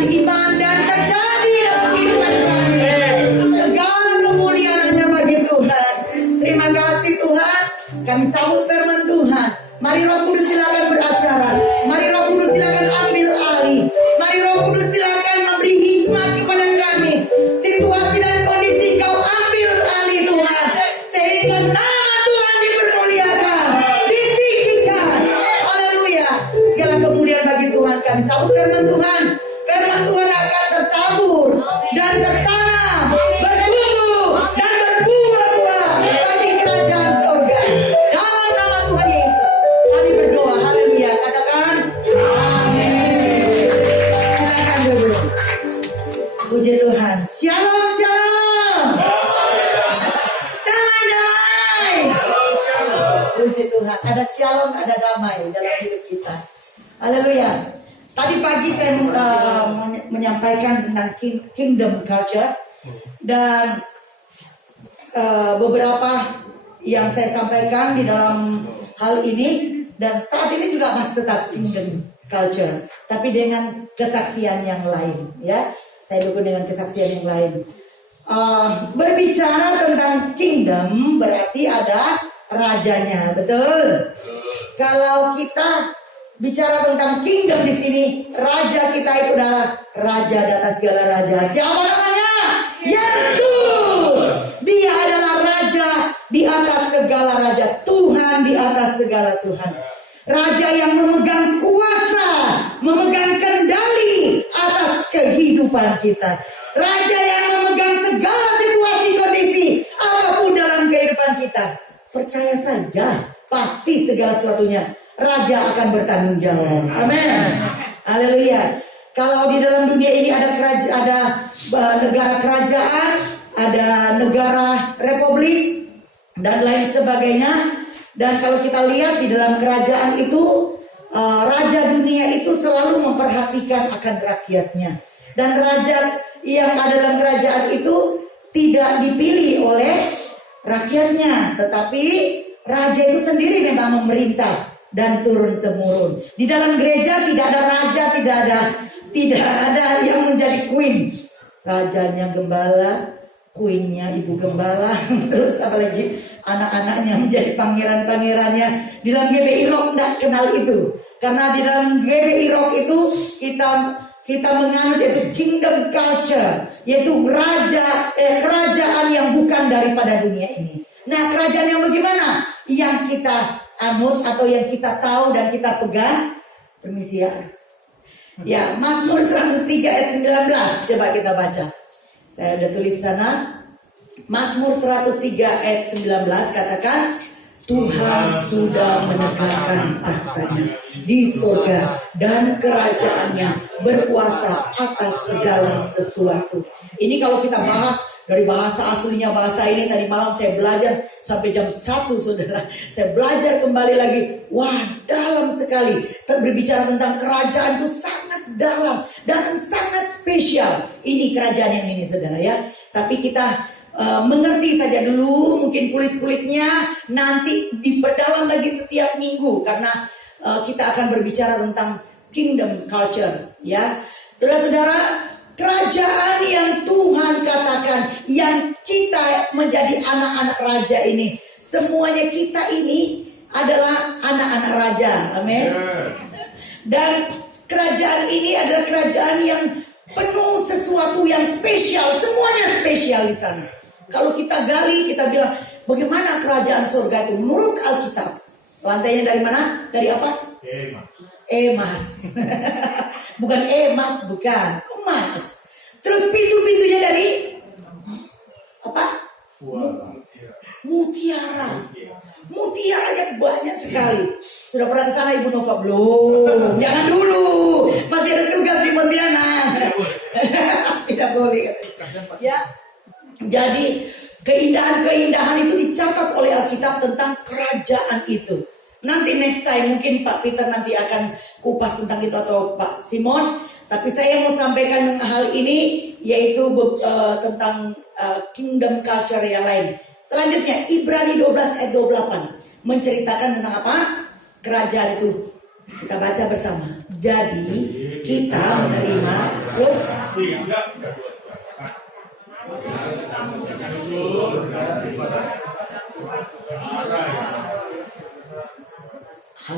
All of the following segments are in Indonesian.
dengan iman dan terjadi dalam kehidupan kami. Segala kemuliaan hanya bagi Tuhan. Terima kasih Tuhan. Kami sambut firman Tuhan. Mari Roh Kudus silakan beracara. Mari Roh Kudus silakan ambil alih. Mari Roh Kudus silakan memberi hikmat kepada kami. Situasi dan kondisi Kau ambil alih Tuhan, sehingga nama Tuhan dipermuliakan, ditinggikan. Haleluya. Segala kemuliaan bagi Tuhan. Kami sambut firman Tuhan. Firman Tuhan akan tertabur dan tertanam, bertumbuh dan berbuah-buah bagi kerajaan surga. Dalam nama Tuhan Yesus kami berdoa. Haleluya. Katakan amin. Silakan dulu. Puji Tuhan. Shalom, shalom. Damai. Puji Tuhan. Ada shalom, ada damai dalam hidup kita. Haleluya. Tadi pagi saya menyampaikan tentang kingdom culture, dan beberapa yang saya sampaikan di dalam hal ini, dan saat ini juga masih tetap kingdom culture, tapi dengan kesaksian yang lain, ya. Saya dukung dengan kesaksian yang lain. Berbicara tentang kingdom berarti ada rajanya, betul? Kalau kita bicara tentang kingdom di sini, raja kita itu adalah raja di atas segala raja. Siapa namanya? Yesus. Dia adalah raja di atas segala raja, Tuhan di atas segala Tuhan. Raja yang memegang kuasa, memegang kendali atas kehidupan kita. Raja yang memegang segala situasi kondisi apapun dalam kehidupan kita. Percaya saja, pasti segala sesuatunya Raja akan bertanggung jawab. Amin. Haleluya. Kalau di dalam dunia ini ada negara kerajaan, ada negara republik, dan lain sebagainya. Dan kalau kita lihat di dalam kerajaan itu, raja dunia itu selalu memperhatikan akan rakyatnya. Dan raja yang ada dalam kerajaan itu tidak dipilih oleh rakyatnya, tetapi raja itu sendiri memang memerintah dan turun temurun. Di dalam gereja tidak ada raja, tidak ada yang menjadi queen. Rajanya gembala, queennya ibu gembala, terus apalagi anak-anaknya menjadi pangeran-pangerannya. Di dalam GBI Rock tidak kenal itu, karena di dalam GBI Rock itu kita menganut yaitu kingdom culture, yaitu kerajaan yang bukan daripada dunia ini. Nah, kerajaan yang bagaimana? Yang kita anut atau yang kita tahu dan kita pegang. Permisi ya. Ya, Mazmur 103 ayat 19 coba kita baca. Saya udah tulis sana. Mazmur 103 ayat 19 katakan, Tuhan sudah menegakkan tahtanya di surga dan kerajaannya berkuasa atas segala sesuatu. Ini kalau kita bahas dari bahasa aslinya, bahasa ini tadi malam saya belajar sampai jam 1 saudara. Saya belajar kembali lagi. Wah, dalam sekali. Berbicara tentang kerajaan itu sangat dalam dan sangat spesial. Ini kerajaan yang ini saudara ya. Tapi kita mengerti saja dulu, mungkin kulit-kulitnya nanti diperdalam lagi setiap minggu. Karena kita akan berbicara tentang kingdom culture ya. Saudara-saudara, kerajaan yang Tuhan katakan, yang kita menjadi anak-anak raja ini, semuanya kita ini adalah anak-anak raja, amin. Dan kerajaan ini adalah kerajaan yang penuh sesuatu yang spesial, semuanya spesial di sana. Kalau kita gali, kita bilang, bagaimana kerajaan surga itu menurut Alkitab? Lantainya dari mana? Dari apa? Emas. Bukan emas, bukan emas. Terus pintu-pintunya dari apa? Mutiara. Mutiaranya banyak sekali. Sudah pernah ke sana Ibu Nova belum? Jangan dulu. Masih ada tugas di Pontianak. Tidak boleh. Ya. Jadi keindahan-keindahan itu dicatat oleh Alkitab tentang kerajaan itu. Nanti next time mungkin Pak Peter nanti akan kupas tentang itu atau Pak Simon. Tapi saya mau sampaikan hal ini yaitu tentang kingdom culture yang lain. Selanjutnya Ibrani 12 ayat 28 menceritakan tentang apa? Kerajaan itu. Kita baca bersama. Jadi kita menerima, terus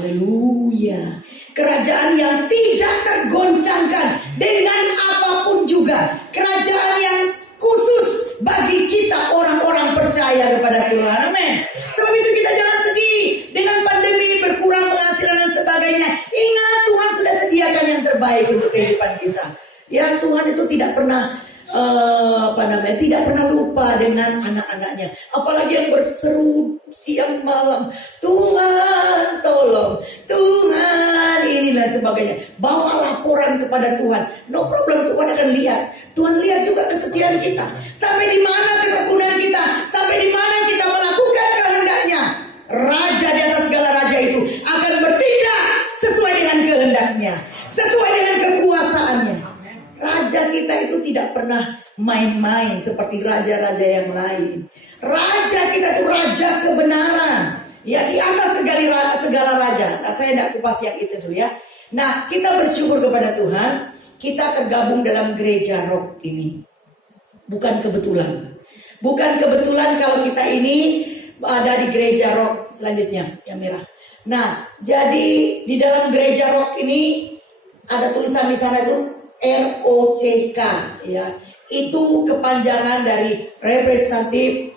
Haleluya. Kerajaan yang tidak tergoncangkan dengan apapun juga. Kerajaan yang khusus bagi kita orang-orang percaya kepada Tuhan. Amin. Sebab itu kita jangan sedih dengan pandemi, berkurang penghasilan dan sebagainya. Ingat, Tuhan sudah sediakan yang terbaik untuk kehidupan kita. Ya, Tuhan itu tidak pernah tidak pernah lupa dengan anak-anaknya. Apalagi yang berseru siang malam, Tuhan tolong, Tuhan inilah sebagainya. Bawa laporan kepada Tuhan. No problem, Tuhan akan lihat. Tuhan lihat juga kesetiaan kita. Sampai di mana ketekunan kita, sampai di mana kita melakukan kehendaknya. Raja di atas segala raja itu akan bertindak sesuai dengan kehendaknya, sesuai dengan kekuasaannya. Raja kita itu tidak pernah main-main seperti raja-raja yang lain. Raja kita itu raja kebenaran. Ya, di atas segala raja. Nah, saya tidak kupas yang itu dulu ya. Nah, kita bersyukur kepada Tuhan. Kita tergabung dalam gereja rock ini. Bukan kebetulan. Bukan kebetulan kalau kita ini ada di gereja rock selanjutnya yang merah. Nah, jadi di dalam gereja rock ini ada tulisan di sana itu ROCK, ya, itu kepanjangan dari representative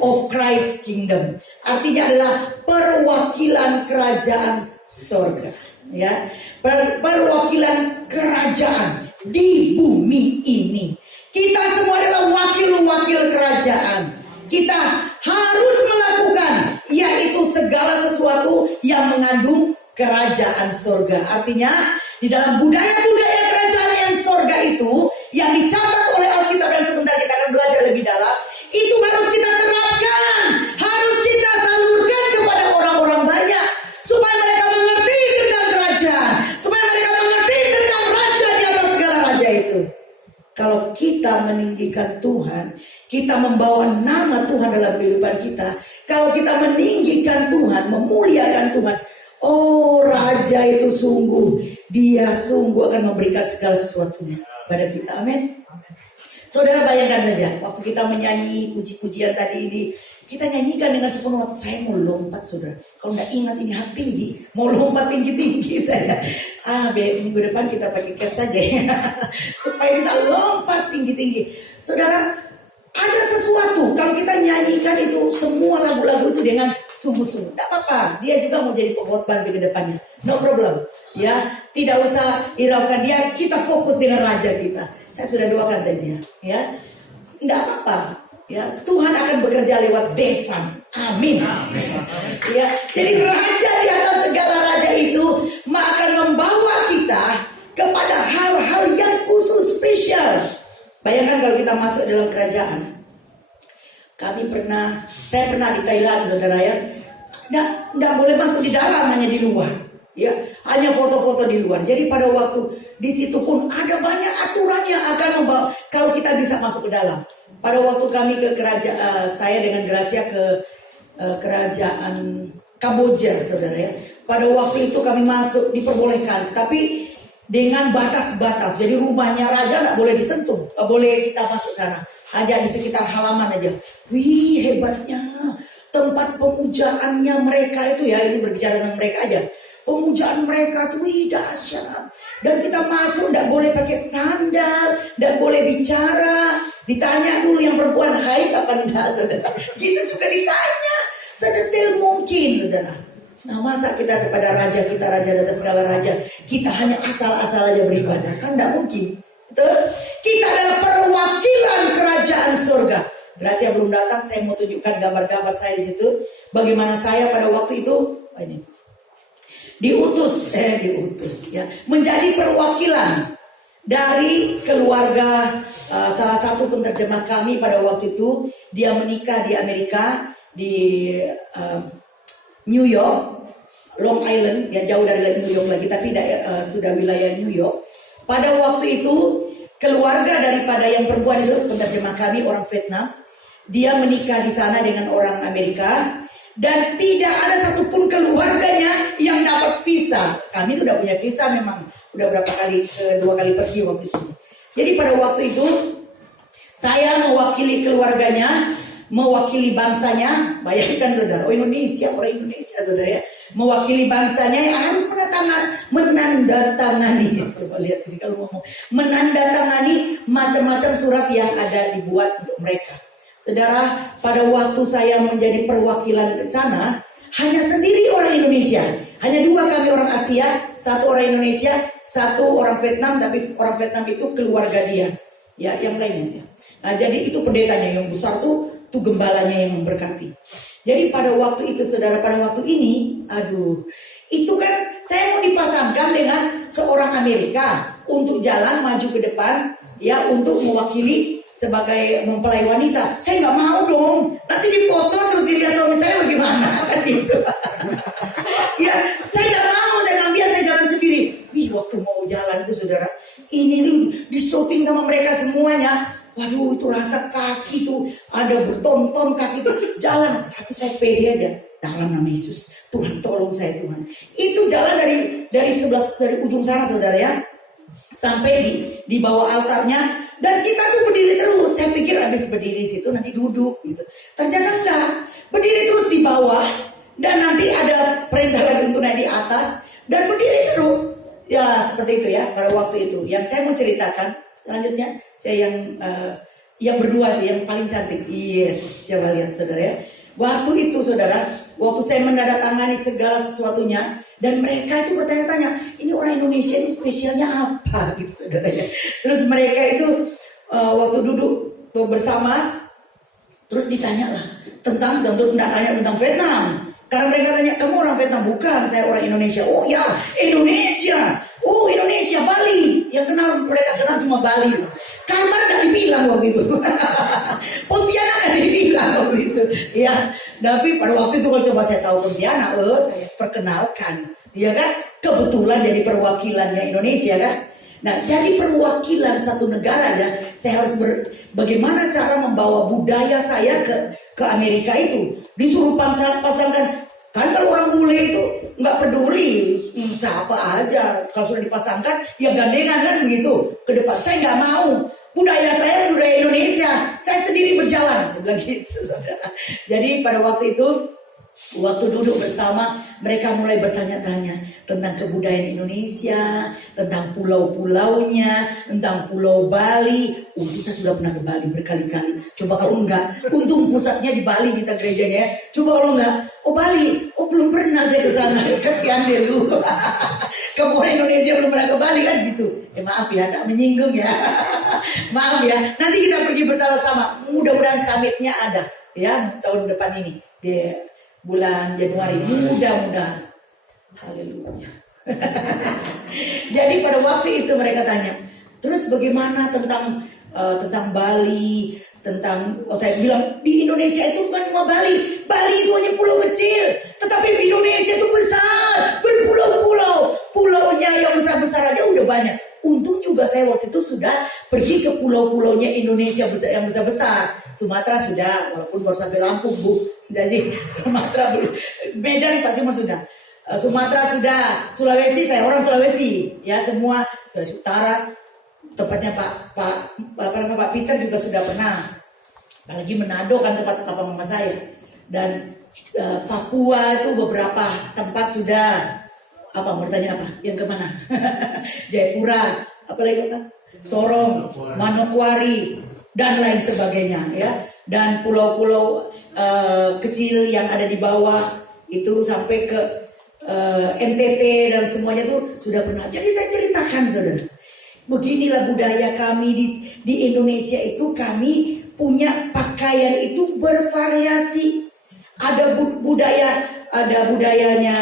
of Christ Kingdom. Artinya adalah perwakilan kerajaan sorga, ya, perwakilan kerajaan di bumi ini. Kita semua adalah wakil-wakil kerajaan. Kita harus melakukan, yaitu segala sesuatu yang mengandung kerajaan sorga. Artinya di dalam budaya-budaya kerajaan yang sorga itu, yang dicatat oleh Alkitab dan sebentar kita akan belajar lebih dalam, itu harus kita terapkan, harus kita salurkan kepada orang-orang banyak, supaya mereka mengerti tentang kerajaan, supaya mereka mengerti tentang raja di atas segala raja itu. Kalau kita meninggikan Tuhan, kita membawa nama Tuhan dalam kehidupan kita, kalau kita meninggikan Tuhan, memuliakan Tuhan, oh, raja itu dia sungguh akan memberikan segala sesuatunya pada kita. Amin. Saudara, bayangkan saja waktu kita menyanyi puji-pujian tadi ini, kita nyanyikan dengan sepenuh hati. Saya mau lompat, saudara. Kalau nggak ingat ini hak tinggi, mau lompat tinggi-tinggi saya. Minggu depan kita pakai cat saja supaya bisa lompat tinggi-tinggi. Saudara, ada sesuatu kalau kita nyanyikan itu semua lagu-lagu itu dengan sungguh-sungguh. Tidak apa-apa, dia juga mau jadi pengkhotbah di kedepannya. No problem. Ya, tidak usah hiraukan dia. Kita fokus dengan raja kita. Saya sudah doakan tadi ya. Tidak apa-apa. Ya, Tuhan akan bekerja lewat Devan. Amin. Amin. Ya, jadi raja di atas segala raja itu akan membawa kita kepada hal-hal yang khusus, spesial. Bayangkan kalau kita masuk dalam kerajaan. Saya pernah di Thailand, saudara ya. Nggak boleh masuk di dalam, hanya di luar. Ya, hanya foto-foto di luar. Jadi pada waktu di situ pun ada banyak aturan yang akan membawa kalau kita bisa masuk ke dalam. Pada waktu kami ke kerajaan, saya dengan Gracia ke kerajaan Kamboja, saudara ya. Pada waktu itu kami masuk diperbolehkan, tapi dengan batas-batas. Jadi rumahnya raja nggak boleh disentuh, nggak boleh kita masuk sana. Hanya di sekitar halaman aja. Wih, hebatnya tempat pemujaannya mereka itu ya. Ini berbicara tentang mereka aja. Pemujaan mereka tuh wih dahsyat. Dan kita masuk nggak boleh pakai sandal, nggak boleh bicara. Ditanya dulu yang perempuan haid apa enggak, saudara. Kita juga ditanya sedetail mungkin, saudara. Nah, masa kita kepada raja kita, raja dan segala raja, kita hanya asal-asal aja beribadah? Kan enggak mungkin. Betul? Kita adalah perwakilan kerajaan surga. Gracia belum datang, saya mau tunjukkan gambar-gambar saya di situ. Bagaimana saya pada waktu itu ini diutus ya, menjadi perwakilan dari keluarga salah satu penterjemah kami pada waktu itu. Dia menikah di Amerika, di New York, Long Island, ya jauh dari New York lagi, tapi sudah wilayah New York. Pada waktu itu keluarga daripada yang perempuan itu, penterjemah kami orang Vietnam, dia menikah di sana dengan orang Amerika, dan tidak ada satupun keluarganya yang dapat visa. Kami sudah punya visa, memang udah dua kali pergi waktu itu. Jadi pada waktu itu saya mewakili keluarganya mewakili bangsanya. Bayangkan saudara, Indonesia, orang Indonesia saudara ya, mewakili bangsanya yang harus menandatangani. Coba lihat ini kalau ngomong menandatangani macam-macam surat yang ada dibuat untuk mereka. Saudara, pada waktu saya menjadi perwakilan ke sana, hanya sendiri orang Indonesia. Hanya 2 kami orang Asia, 1 orang Indonesia, 1 orang Vietnam, tapi orang Vietnam itu keluarga dia. Ya, yang lainnya. Nah, jadi itu pendetanya yang besar tuh gembalanya yang memberkati. Jadi pada waktu itu saudara, pada waktu ini, itu kan saya mau dipasangkan dengan seorang Amerika untuk jalan maju ke depan, ya, untuk mewakili sebagai mempelai wanita. Saya nggak mau dong, nanti difoto terus dilihat suami saya bagaimana, kan gitu. Ya, saya nggak mau, saya jalan sendiri. Waktu mau jalan itu saudara, ini tuh di syuting sama mereka semuanya. Waduh, itu rasa kaki tuh ada bertonton kaki tuh jalan, tapi saya pede aja. Dalam nama Yesus, Tuhan tolong saya Tuhan. Itu jalan dari ujung sana saudara ya, sampai di bawah altarnya. Dan kita tuh berdiri terus. Saya pikir habis berdiri situ nanti duduk gitu. Ternyata enggak. Berdiri terus di bawah. Dan nanti ada perintah lagi untuk naik di atas. Dan berdiri terus. Ya seperti itu ya pada waktu itu. Yang saya mau ceritakan selanjutnya. Saya yang berdua itu yang paling cantik. Yes. Coba lihat saudara ya. Waktu itu saudara. Waktu saya menandatangani segala sesuatunya. Dan mereka itu bertanya-tanya, ini orang Indonesia ini spesialnya apa gitu saudara ya. Terus mereka itu waktu duduk bersama, terus ditanya lah tentang Vietnam. Karena mereka tanya, kamu orang Vietnam? Bukan, saya orang Indonesia. Oh ya, Indonesia. Oh Indonesia, Bali. Yang mereka kenal cuma Bali. Kalbar gak dibilang waktu itu. Pontianak gak dibilang waktu itu. Ya, tapi pada waktu itu kalau coba saya tahu Pontianak, saya perkenalkan. Ya kan? Kebetulan jadi perwakilannya Indonesia kan. Nah, jadi perwakilan satu negara ya, saya harus bagaimana cara membawa budaya saya ke Amerika itu. Disuruh pasangkan. Kan kalau orang bule itu nggak peduli siapa aja, kalau sudah dipasangkan ya gandengan kan begitu ke depan. Saya nggak mau, budaya saya budaya Indonesia, saya sendiri berjalan gitu saudara. Jadi pada waktu itu, waktu duduk bersama, mereka mulai bertanya-tanya tentang kebudayaan Indonesia, tentang pulau-pulaunya, tentang Pulau Bali. Itu saya sudah pernah ke Bali berkali-kali. Coba kalau enggak, untung pusatnya di Bali kita gerejanya. Coba kalau enggak, Bali, belum pernah saya ke sana. Kasihan deh lu. Kamu orang Indonesia belum pernah ke Bali kan gitu. Maaf ya, tak menyinggung ya. Maaf ya. Nanti kita pergi bersama-sama. Mudah-mudahan summitnya ada ya tahun depan ini. Bulan Januari, mudah-mudahan. Haleluya. Jadi pada waktu itu mereka tanya, terus bagaimana tentang Bali, saya bilang di Indonesia itu bukan cuma Bali. Bali itu hanya pulau kecil, tetapi di Indonesia itu besar, berpulau-pulau. Pulaunya yang besar-besar aja udah banyak. Untung juga saya waktu itu sudah pergi ke pulau-pulaunya Indonesia yang besar-besar. Sumatera sudah, walaupun baru sampai Lampung Bu. Jadi Sumatera belum. Medan pasti mah sudah. Sumatera sudah. Sulawesi, saya orang Sulawesi. Ya semua Sulawesi Utara. Tempatnya Pak Peter juga sudah pernah. Apalagi Manado kan tempat papa mama saya. Dan Papua itu beberapa tempat sudah. Apa mau tanya apa? Yang kemana? Jayapura, apalagi apa? Sorong, Manokwari dan lain sebagainya ya. Dan pulau-pulau kecil yang ada di bawah itu sampai ke NTT dan semuanya itu sudah pernah. Jadi saya ceritakan saudara. Beginilah budaya kami di Indonesia itu, kami punya pakaian itu bervariasi. Ada budayanya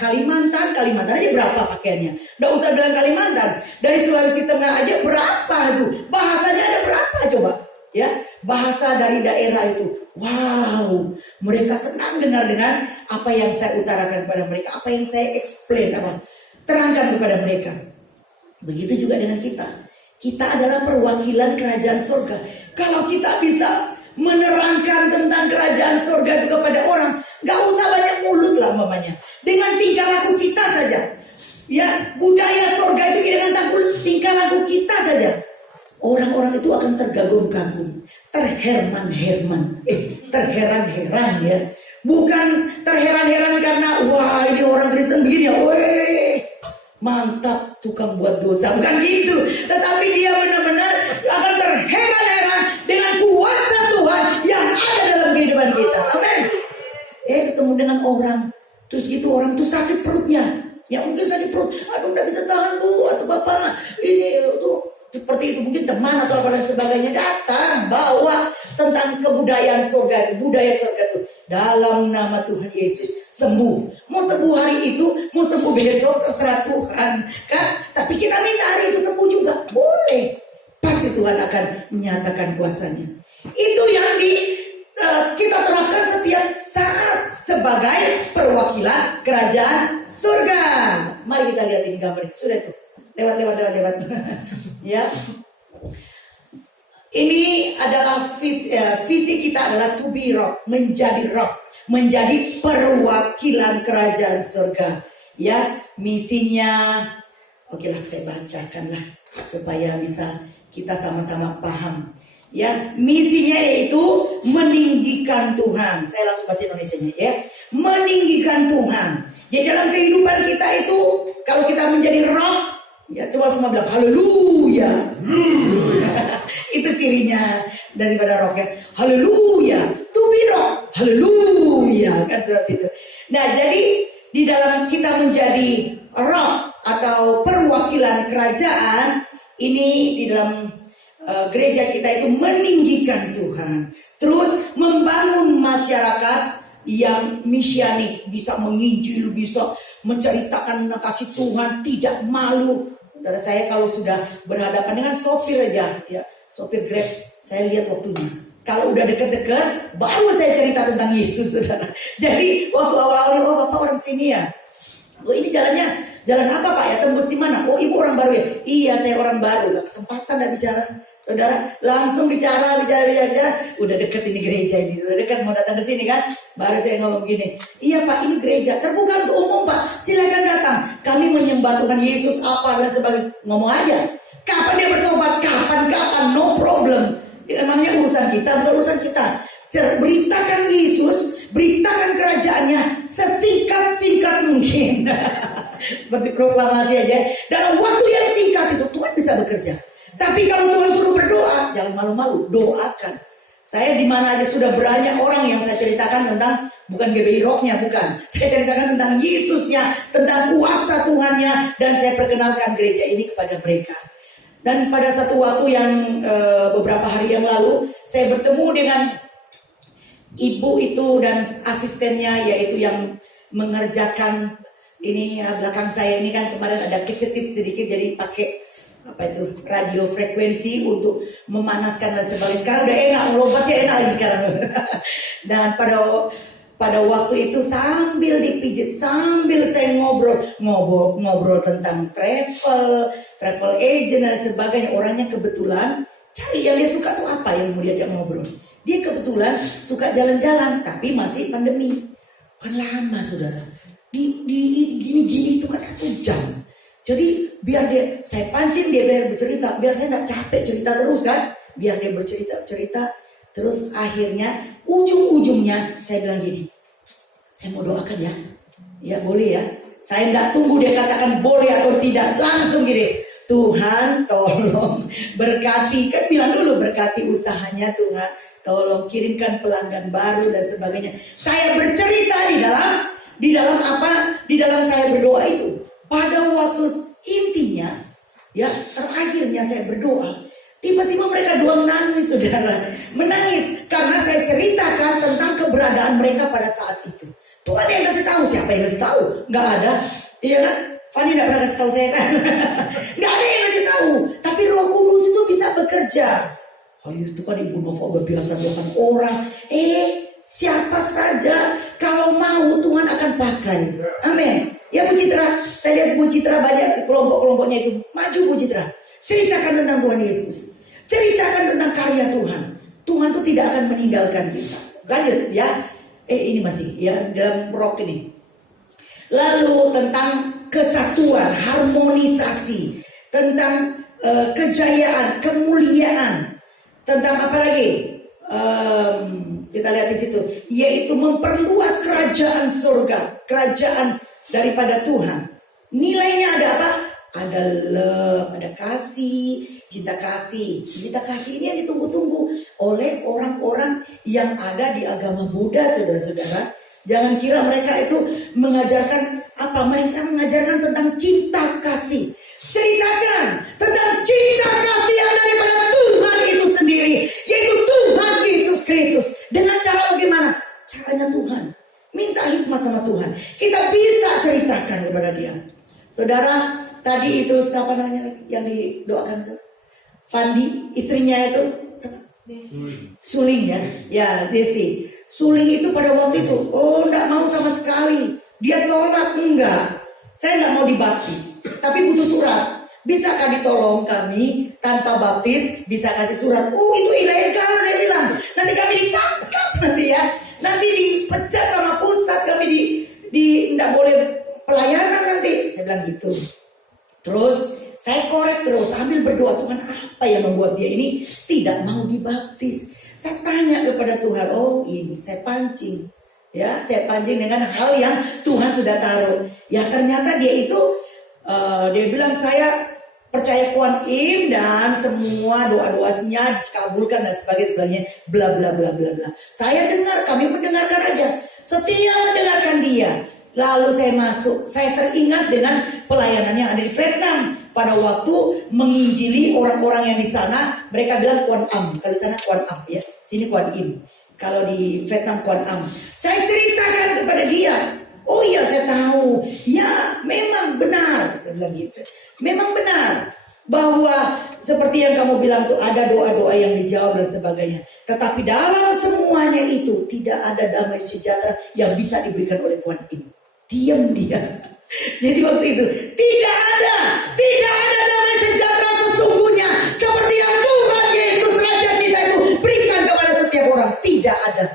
Kalimantan aja berapa pakaiannya. Nggak usah bilang Kalimantan, dari Sulawesi Tengah aja berapa tuh. Bahasanya ada berapa coba? Ya, bahasa dari daerah itu. Wow, mereka senang dengar dengan apa yang saya utarakan kepada mereka, apa yang saya explain, terangkan kepada mereka. Begitu juga dengan kita. Kita adalah perwakilan kerajaan surga. Kalau kita bisa menerangkan tentang kerajaan surga itu kepada orang, gak usah banyak mulut lah mamanya. Dengan tingkah laku kita saja. Ya, budaya surga itu dengan tingkah laku kita saja. Orang-orang itu akan tergagum-gagum, terherman-herman. terheran-heran ya. Bukan terheran-heran karena wah ini orang Kristen begini ya, weh mantap tukang buat dosa, bukan gitu. Tetapi dia benar-benar akan terheran-heran dengan kuasa Tuhan yang ada dalam kehidupan kita. Amin. Ketemu dengan orang, terus gitu orang tuh sakit perutnya, ya mungkin sakit perut, aduh nggak bisa tahan bu, atau bapak ini tuh seperti itu, mungkin teman atau apa dan sebagainya datang bawa tentang kebudayaan surga, budaya surga itu. Dalam nama Tuhan Yesus sembuh. Mau sembuh hari itu, mau sembuh besok, terserah Tuhan kan. Tapi kita minta hari itu sembuh juga, boleh. Pasti Tuhan akan menyatakan kuasanya. Itu yang kita terapkan setiap saat sebagai perwakilan kerajaan surga. Mari kita lihat ini gambar. Sudah itu. Lewat. Ya. Ini adalah visi kita adalah to be rock, menjadi perwakilan kerajaan surga. Ya, misinya, oke lah saya bacakan lah supaya bisa kita sama-sama paham. Ya, misinya yaitu meninggikan Tuhan. Saya langsung bahasa Indonesianya ya, meninggikan Tuhan. Jadi dalam kehidupan kita itu, kalau kita menjadi rock, ya coba semua bilang haleluya. Itu cirinya daripada rock ya. Haleluya. To be rock. Haleluya. Kan seperti itu. Nah jadi di dalam kita menjadi rock atau perwakilan kerajaan ini, di dalam gereja kita itu meninggikan Tuhan. Terus membangun masyarakat yang misianik, bisa menginjil, bisa menceritakan tentang kasih Tuhan, tidak malu. Saudara saya kalau sudah berhadapan dengan sopir aja, ya sopir Grab, saya lihat waktunya. Kalau udah deket-deket, baru saya cerita tentang Yesus, saudara. Jadi waktu awal-awal, oh bapak orang sini ya, oh ini jalannya, jalan apa pak ya, tembus di mana? Oh ibu orang baru ya? Iya saya orang baru, gak kesempatan gak bicara. Saudara langsung bicara, udah deket ini gereja ini, udah deket mau datang ke sini kan, baru saya ngomong gini, iya pak ini gereja terbuka untuk umum pak, silakan datang, kami menyembah Tuhan Yesus apa dan sebagainya, ngomong aja, kapan dia bertobat, kapan, no problem, emangnya urusan kita, bukan urusan kita, beritakan Yesus, beritakan kerajaannya sesingkat-singkat mungkin, seperti proklamasi aja, dalam waktu yang singkat itu Tuhan bisa bekerja. Tapi kalau Tuhan suruh berdoa, jangan malu-malu, doakan. Saya di mana aja sudah banyak orang yang saya ceritakan tentang, bukan GBI Rocknya, bukan. Saya ceritakan tentang Yesusnya, tentang kuasa Tuhannya, dan saya perkenalkan gereja ini kepada mereka. Dan pada satu waktu yang beberapa hari yang lalu, saya bertemu dengan ibu itu dan asistennya, yaitu yang mengerjakan ini ya, belakang saya ini kan kemarin ada kecetit sedikit, jadi pakai apa itu radio frekuensi untuk memanaskan dan sebagainya. Sekarang udah enak, melompatnya enak lagi sekarang. Dan pada waktu itu sambil dipijit, sambil saya ngobrol tentang travel agent dan sebagainya. Orangnya kebetulan cari yang dia suka tuh apa yang mau diajak ngobrol. Dia kebetulan suka jalan-jalan, tapi masih pandemi. Kan lama saudara. Di gini-gini itu kan 1 jam. Jadi biar saya pancing dia biar bercerita, biar saya nggak capek cerita terus kan, biar dia bercerita, terus akhirnya ujung-ujungnya saya bilang gini, saya mau doakan ya boleh ya, saya nggak tunggu dia katakan boleh atau tidak, langsung gini, Tuhan tolong berkati, kan bilang dulu berkati usahanya Tuhan, tolong kirimkan pelanggan baru dan sebagainya. Saya bercerita di dalam saya berdoa itu. Pada waktu intinya, ya terakhirnya saya berdoa, tiba-tiba mereka dua menangis, saudara. Menangis karena saya ceritakan tentang keberadaan mereka pada saat itu. Tuhan yang kasih tahu, siapa yang kasih tahu? Nggak ada, iya kan? Fanny nggak pernah kasih tahu saya kan? Nggak ada yang kasih tahu. Tapi Roh Kudus itu bisa bekerja. Oh itu kan Ibu Nova udah biasa doakan orang. Siapa saja kalau mau Tuhan akan pakai. Amin. Ya Bu Citra, saya lihat Bu Citra banyak kelompok-kelompoknya itu. Maju Bu Citra, ceritakan tentang Tuhan Yesus, ceritakan tentang karya Tuhan. Tuhan itu tidak akan meninggalkan kita. Lanjut ya, ini masih ya dalam rock ini. Lalu tentang kesatuan, harmonisasi, tentang kejayaan, kemuliaan, tentang apa lagi? Kita lihat di situ, yaitu memperluas kerajaan surga, kerajaan daripada Tuhan. Nilainya ada apa? Ada love, ada kasih, cinta kasih. Cinta kasih ini yang ditunggu-tunggu oleh orang-orang yang ada di agama Buddha, saudara-saudara. Jangan kira mereka itu mengajarkan apa? Mereka mengajarkan tentang cinta kasih. Ceritakan tentang cinta kasih yang daripada Tuhan itu sendiri, yaitu Tuhan Yesus Kristus. Dengan cara bagaimana? Caranya Tuhan. Minta hikmat sama Tuhan. Kita bisa ceritakan kepada dia. Saudara, tadi itu siapa namanya yang didoakan? Fandi, istrinya itu Suling ya. Ya, Desi. Suling itu pada waktu itu, enggak mau sama sekali. Dia tolak, enggak. Saya enggak mau dibaptis, tapi butuh surat. Bisakah ditolong kami tanpa baptis? Bisa kasih surat. Itu ilegal, saya bilang. Nanti kami ditangkap nanti ya. Nanti dipecat sama pusat, kami enggak boleh pelayanan nanti. Saya bilang gitu. Terus saya korek terus sambil berdoa, Tuhan apa yang membuat dia ini tidak mau dibaptis? Saya tanya kepada Tuhan, ini saya pancing. Ya, saya pancing dengan hal yang Tuhan sudah taruh. Ya ternyata dia itu, dia bilang saya percaya Kuan Im dan semua doa-doanya dikabulkan dan sebagainya, bla bla bla bla bla. Saya dengar, kami mendengarkan aja. Setia mendengarkan dia. Lalu saya masuk, saya teringat dengan pelayanan yang ada di Vietnam. Pada waktu menginjili orang-orang yang di sana, mereka bilang Kuan Am. Kalau di sana Kuan Am ya, sini Kuan Im. Kalau di Vietnam Kuan Am. Saya ceritakan kepada dia. Oh iya saya tahu. Ya memang benar. Saya bilang gitu. Memang benar. Bahwa seperti yang kamu bilang tuh ada doa-doa yang dijawab dan sebagainya. Tetapi dalam semuanya itu tidak ada damai sejahtera yang bisa diberikan oleh Kuan Im. Diam dia. Jadi waktu itu tidak ada damai sejahtera sesungguhnya seperti yang Tuhan Yesus Raja kita itu berikan kepada setiap orang. Tidak ada.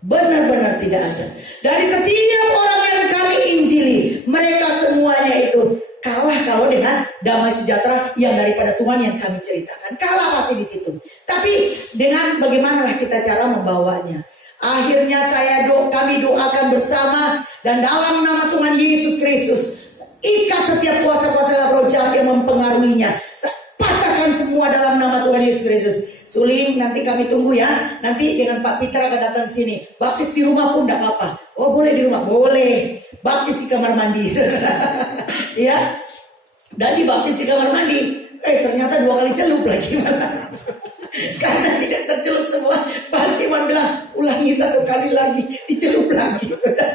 Benar-benar tidak ada. Dari setiap orang yang kami injili, mereka semuanya itu kalah kalau dengan damai sejahtera yang daripada Tuhan yang kami ceritakan. Kalah pasti di situ. Tapi dengan bagaimanalah kita cara membawanya. Akhirnya kami doakan bersama dan dalam nama Tuhan Yesus Kristus ikat setiap kuasa-kuasa roh jahat yang mempengaruhinya. Patahkan semua dalam nama Tuhan Yesus Kristus. Suling, nanti kami tunggu ya. Nanti dengan Pak Peter akan datang sini. Baptis di rumah pun tidak apa-apa. Oh boleh di rumah? Boleh. Baptis di kamar mandi. Ya. Dan dibaptis di kamar mandi. Ternyata 2 kali celup lagi. Karena tidak tercelup semua. Pak Simon bilang, ulangi 1 kali lagi. Dicelup lagi.